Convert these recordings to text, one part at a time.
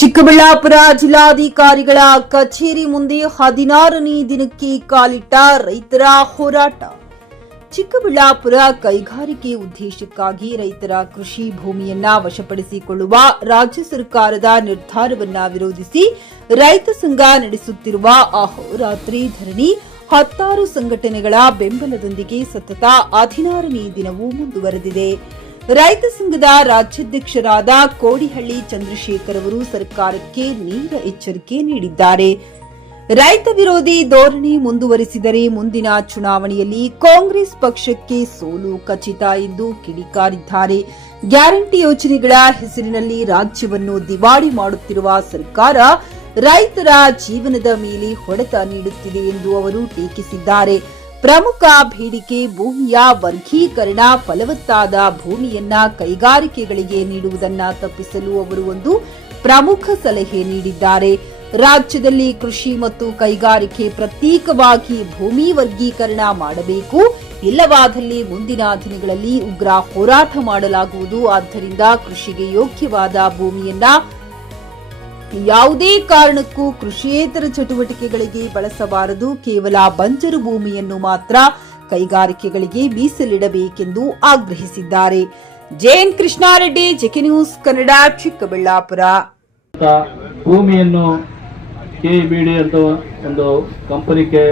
ಚಿಕ್ಕಬಳ್ಳಾಪುರ ಜಿಲ್ಲಾಧಿಕಾರಿಗಳ ಕಚೇರಿ ಮುಂದೆ 16ನೇ ದಿನಕ್ಕೆ ಕಾಲಿಟ್ಟ ರೈತರ ಹೋರಾಟ. ಚಿಕ್ಕಬಳ್ಳಾಪುರ ಕೈಗಾರಿಕೆ ಉದ್ದೇಶಕ್ಕಾಗಿ ರೈತರ ಕೃಷಿ ಭೂಮಿಯನ್ನ ವಶಪಡಿಸಿಕೊಳ್ಳುವ ರಾಜ್ಯ ಸರ್ಕಾರದ ನಿರ್ಧಾರವನ್ನ ವಿರೋಧಿಸಿ ರೈತ ಸಂಘ ನಡೆಸುತ್ತಿರುವ ಅಹೋರಾತ್ರಿ ಧರಣಿ 16 ಸಂಘಟನೆಗಳ ಬೆಂಬಲದೊಂದಿಗೆ ಸತತ 16ನೇ ದಿನವೂ ಮುಂದುವರೆದಿದೆ. ರೈತ ಸಂಘದ ರಾಜ್ಯಾಧ್ಯಕ್ಷರಾದ ಕೋಡಿಹಳ್ಳಿ ಚಂದ್ರಶೇಖರ್ ಅವರು ಸರ್ಕಾರಕ್ಕೆ ನೇರ ಎಚ್ಚರಿಕೆ ನೀಡಿದ್ದಾರೆ. ರೈತ ವಿರೋಧಿ ಧೋರಣೆ ಮುಂದುವರಿಸಿದರೆ ಮುಂದಿನ ಚುನಾವಣೆಯಲ್ಲಿ ಕಾಂಗ್ರೆಸ್ ಪಕ್ಷಕ್ಕೆ ಸೋಲು ಖಚಿತ ಎಂದು ಕಿಡಿಕಾರಿದ್ದಾರೆ. ಗ್ಯಾರಂಟಿ ಯೋಜನೆಗಳ ಹೆಸರಿನಲ್ಲಿ ರಾಜ್ಯವನ್ನು ದಿವಾಳಿ ಮಾಡುತ್ತಿರುವ ಸರ್ಕಾರ ರೈತರ ಜೀವನದ ಮೇಲೆ ಹೊಡೆತ ನೀಡುತ್ತಿದೆ ಎಂದು ಅವರು ಟೀಕಿಸಿದ್ದಾರೆ. ಪ್ರಮುಖ ಬೇಡಿಕೆ ಭೂಮಿಯ ವರ್ಗೀಕರಣ, ಫಲವತ್ತಾದ ಭೂಮಿಯನ್ನ ಕೈಗಾರಿಕೆಗಳಿಗೆ ನೀಡುವುದನ್ನ ತಪ್ಪಿಸಲು ಅವರು ಒಂದು ಪ್ರಮುಖ ಸಲಹೆ ನೀಡಿದ್ದಾರೆ. ರಾಜ್ಯದಲ್ಲಿ ಕೃಷಿ ಮತ್ತು ಕೈಗಾರಿಕೆ ಪ್ರತ್ಯೇಕವಾಗಿ ಭೂಮಿ ವರ್ಗೀಕರಣ ಮಾಡಬೇಕು, ಇಲ್ಲವಾದಲ್ಲಿ ಮುಂದಿನ ದಿನಗಳಲ್ಲಿ ಉಗ್ರ ಹೋರಾಟ ಮಾಡಲಾಗುವುದು. ಆದ್ದರಿಂದ ಕೃಷಿಗೆ ಯೋಗ್ಯವಾದ ಭೂಮಿಯನ್ನ ಯಾವುದೇ ಕಾರಣಕ್ಕೂ ಕೃಷಿಯೇತರ ಚಟುವಟಿಕೆಗಳಿಗೆ ಬಳಸಬಾರದು, ಕೇವಲ ಬಂಜರು ಭೂಮಿಯನ್ನು ಮಾತ್ರ ಕೈಗಾರಿಕೆಗಳಿಗೆ ಮೀಸಲಿಡಬೇಕೆಂದು ಆಗ್ರಹಿಸಿದ್ದಾರೆ. JN Krishnareddy, JK news Kannada, Chikkaballapur. ಭೂಮಿಯನ್ನು ಕೆಬಿಡಿ ಅಂತ ಒಂದು ಕಂಪನಿಗೆ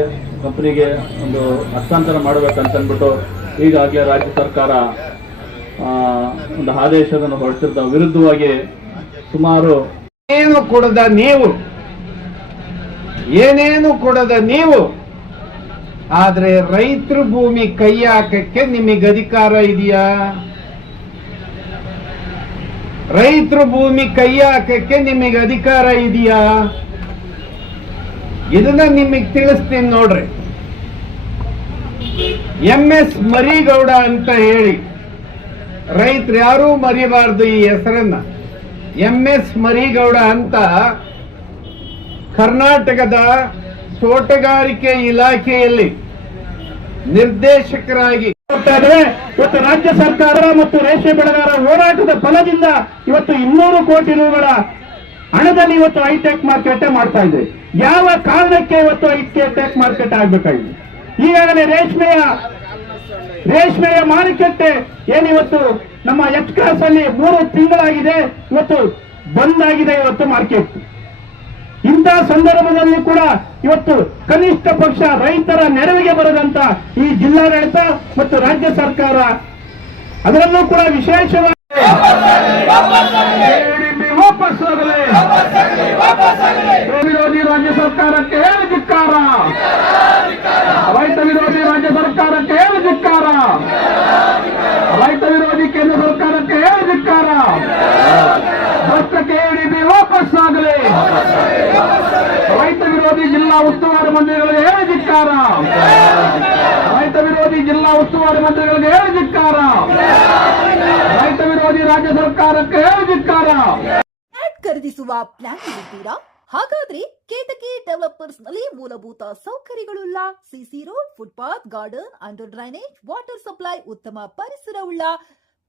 ಒಂದು ಹಸ್ತಾಂತರ ಮಾಡಬೇಕಂತ ಅಂದ್ಬಿಟ್ಟು ಈಗಾಗಲೇ ರಾಜ್ಯ ಸರ್ಕಾರ ಒಂದು ಆದೇಶವನ್ನು ಹೊರಡಿಸಿದ ವಿರುದ್ಧವಾಗಿ ಸುಮಾರು ಏನೇನು ಕೊಡದ ನೀವು ಆದ್ರೆ ರೈತರ ಭೂಮಿ ಕೈ ಹಾಕಕ್ಕೆ ನಿಮಗೆ ಅಧಿಕಾರ ಇದೆಯಾ? ರೈತರ ಭೂಮಿ ಕೈ ಹಾಕಕ್ಕೆ ನಿಮಗೆ ಅಧಿಕಾರ ಇದೆಯಾ? ಇದನ್ನ ನಿಮಗೆ ತಿಳಿಸ್ತೀನಿ ನೋಡ್ರಿ. MS ಮರಿಗೌಡ ಅಂತ ಹೇಳಿ, ರೈತರು ಯಾರೂ ಮರಿಬಾರ್ದು ಈ ಹೆಸರನ್ನ. MS ಮರಿಗೌಡ ಅಂತ ಕರ್ನಾಟಕದ ತೋಟಗಾರಿಕೆ ಇಲಾಖೆಯಲ್ಲಿ ನಿರ್ದೇಶಕರಾಗಿ ಇವತ್ತು ರಾಜ್ಯ ಸರ್ಕಾರ ಮತ್ತು ರೇಷ್ಮೆ ಬೆಳೆಗಾರರ ಹೋರಾಟದ ಫಲದಿಂದ ಇವತ್ತು 200 ಕೋಟಿ ರೂಗಳ ಹಣದಲ್ಲಿ ಇವತ್ತು ಹೈಟೆಕ್ ಮಾರ್ಕೆಟ್ ಮಾಡ್ತಾ ಇದೆ. ಯಾವ ಕಾರಣಕ್ಕೆ ಇವತ್ತು ಹೈಟೆಕ್ ಮಾರ್ಕೆಟ್ ಆಗ್ಬೇಕಾಗಿದೆ? ಈಗಾಗಲೇ ರೇಷ್ಮೆಯ ಮಾರುಕಟ್ಟೆ ಏನಿವತ್ತು ನಮ್ಮ ಎಚ್ ಕ್ರಾಸ್ ಅಲ್ಲಿ 3 ತಿಂಗಳಾಗಿದೆ, ಇವತ್ತು ಬಂದ್ ಆಗಿದೆ ಇವತ್ತು ಮಾರ್ಕೆಟ್. ಇಂತಹ ಸಂದರ್ಭದಲ್ಲಿ ಕೂಡ ಇವತ್ತು ಕನಿಷ್ಠ ಪಕ್ಷ ರೈತರ ನೆರವಿಗೆ ಬರದಂತ ಈ ಜಿಲ್ಲಾಡಳಿತ ಮತ್ತು ರಾಜ್ಯ ಸರ್ಕಾರ, ಅದರಲ್ಲೂ ಕೂಡ ವಿಶೇಷವಾಗಿ ವಿರೋಧಿ ರಾಜ್ಯ ಸರ್ಕಾರಕ್ಕೆ ಏನು ಧಿಕ್ಕಾರ, ರೈತ ವಿರೋಧಿ ರಾಜ್ಯ ಸರ್ಕಾರಕ್ಕೆ ಏನು ಧಿಕ್ಕಾರ, ರೈತ ವಿರೋಧಿ ಕೇಂದ್ರ ಸರ್ಕಾರಕ್ಕೆ ಏನು ಧಿಕ್ಕಾರ, ಭ್ರಷ್ಟ ಕೆಡಿಪಿ ವಾಪಸ್ ಆಗಲಿ, ರೈತ ವಿರೋಧಿ ಜಿಲ್ಲಾ ಉಸ್ತುವಾರಿ ಮಂತ್ರಿಗಳಿಗೆ ಏನು ಧಿಕ್ಕಾರ, ರೈತ ವಿರೋಧಿ ಜಿಲ್ಲಾ ಉಸ್ತುವಾರಿ ಮಂತ್ರಿಗಳಿಗೆ ಏನು ಧಿಕ್ಕಾರ, ರೈತ ವಿರೋಧಿ ರಾಜ್ಯ ಸರ್ಕಾರಕ್ಕೆ ಏನು ಧಿಕ್ಕಾರ. ಖರೀದಿಸುವ ಪ್ಲಾನ್ ಇದ್ದೀರಾ? ಹಾಗಾದ್ರೆ ಕೇತಕಿ ಡೆವಲಪರ್ಸ್ ನಲ್ಲಿ ಮೂಲಭೂತ ಸೌಕರ್ಯಗಳುಳ್ಳ CC road, footpath, garden, under drainage, water supply, ಉತ್ತಮ ಪರಿಸರವುಳ್ಳ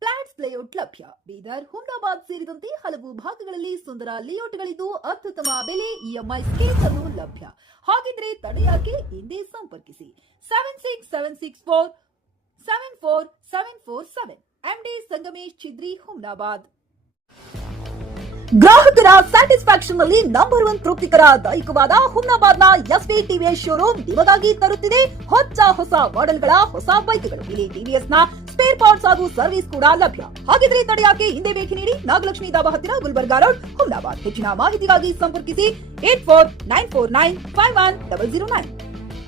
ಫ್ಲಾಟ್ಸ್ ಲೇಔಟ್ ಲಭ್ಯ. ಬೀದರ್, ಹುಮ್ನಾಬಾದ್ ಸೇರಿದಂತೆ ಹಲವು ಭಾಗಗಳಲ್ಲಿ ಸುಂದರ ಲೇಔಟ್ಗಳಿದ್ದು ಅತ್ಯುತ್ತಮ ಬೆಲೆ, EMI ಸ್ಕೀಮ್ಸ್ ಅನ್ನು ಲಭ್ಯ. ಹಾಗಿದ್ರೆ ತಡೆಯಾಕೆ? ಹಿಂದೆ ಸಂಪರ್ಕಿಸಿ 7676474747 MD ಸಂಗಮೇಶ್ ಚಿದ್ರಿ, ಹುಮ್ನಾಬಾದ್. ಗ್ರಾಹಕರ ಸ್ಯಾಟಿಸ್ಫ್ಯಾಕ್ಷನ್ ನಲ್ಲಿ ನಂಬರ್ 1 ತೃಪ್ತಿಕರದಾಯಕವಾದ ಹುಮ್ನಾಬಾದ್ನ SV TVS ಶೋರೂಮ್ ನಿಮಗಾಗಿ ತರುತ್ತಿದೆ ಹೊಸ ಮಾಡೆಲ್ಗಳ ಹೊಸ ಬೈಕ್ಗಳು. ಇಲ್ಲಿ TVS ನ ಸ್ಪೇರ್ ಪಾರ್ಟ್ಸ್ ಹಾಗೂ ಸರ್ವಿಸ್ ಕೂಡ ಲಭ್ಯ. ಹಾಗಿದ್ರೆ ತಡೆಯಾಕೆ? ಹಿಂದೆ ಭೇಟಿ ನೀಡಿ, ನಾಗಲಕ್ಷ್ಮಿ ಧಾಬಾ ಹತ್ತಿರ, ಗುಲ್ಬರ್ಗಾ ರೋಡ್, ಹುಮ್ನಾಬಾದ್. ಹೆಚ್ಚಿನ ಮಾಹಿತಿಗಾಗಿ ಸಂಪರ್ಕಿಸಿ 8494951009.